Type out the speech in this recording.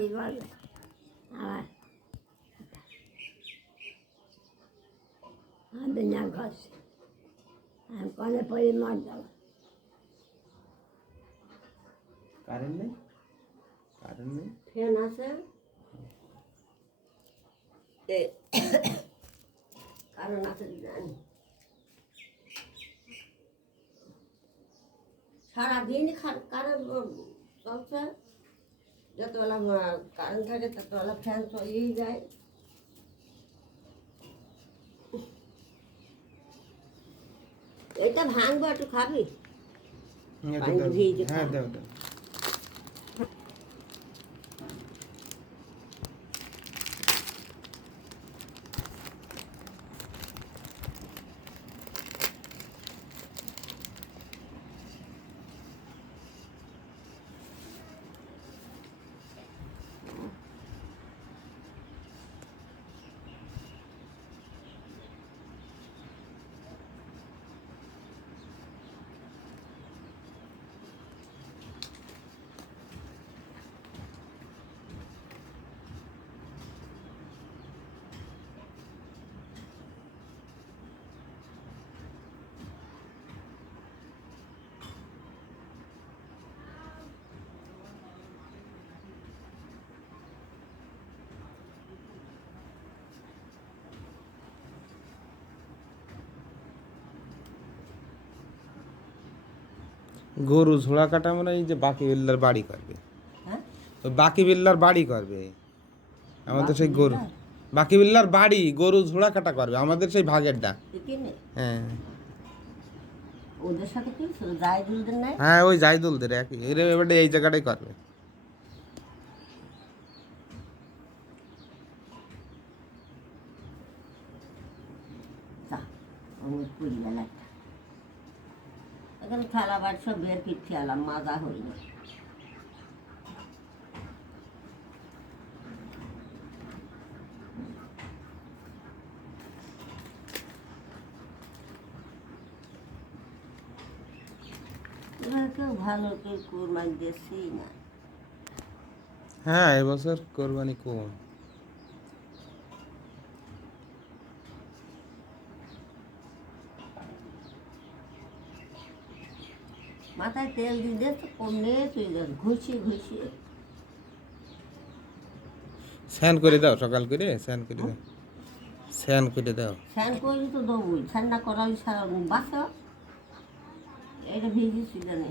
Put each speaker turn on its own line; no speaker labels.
আমি বলবে আমার আমার দুনিয়া ঘরছে আমি কলে পড়ি মর যাব
কারেন্ট নেই কারেন্ট নেই
ফ্যান আছে কারণ আছে জানি সারাদিন কারেন্ট চলছে যতবেলা কারেন্ট থাকে ততবেলা ফ্যান চলেই যায়। এটা ভাঙবো একটু খাবি। ভিজে
হ্যাঁ দাও দাও। গরু ঝোড়া কাটা মানে এই যে বাকি বিল্লার বাড়ি করবে।
হ্যাঁ?
ওই বাকি বিল্লার বাড়ি করবে। আমাদের সেই গরু বাকি বিল্লার বাড়ি গরু ঝোড়া কাটা করবে। আমাদের সেই ভাগেরটা
কিনে?
হ্যাঁ।
ওদের সাথে কি নাই?
হ্যাঁ ওই জাইদুলদের একই। এরা এবারে এই জায়গাটাই করবে।
তা ওই পরিবেলা এখানে থালা বাড়ি সব বের পিঠে আলাম মাজা এবার কেউ ভালো কেউ কোরবান দিয়েছি না।
হ্যাঁ এবছর কোরবানি কম
মাথায় তেল দিলে তো কমলে তুই ঘুষিয়ে ঘুষিয়ে
স্নান করে দাও সকাল করে স্নান করে দাও। স্নান করে দাও।
স্নান করে তো দেবই স্নান না করালি সারা বাসা এটা ভিজেছিল না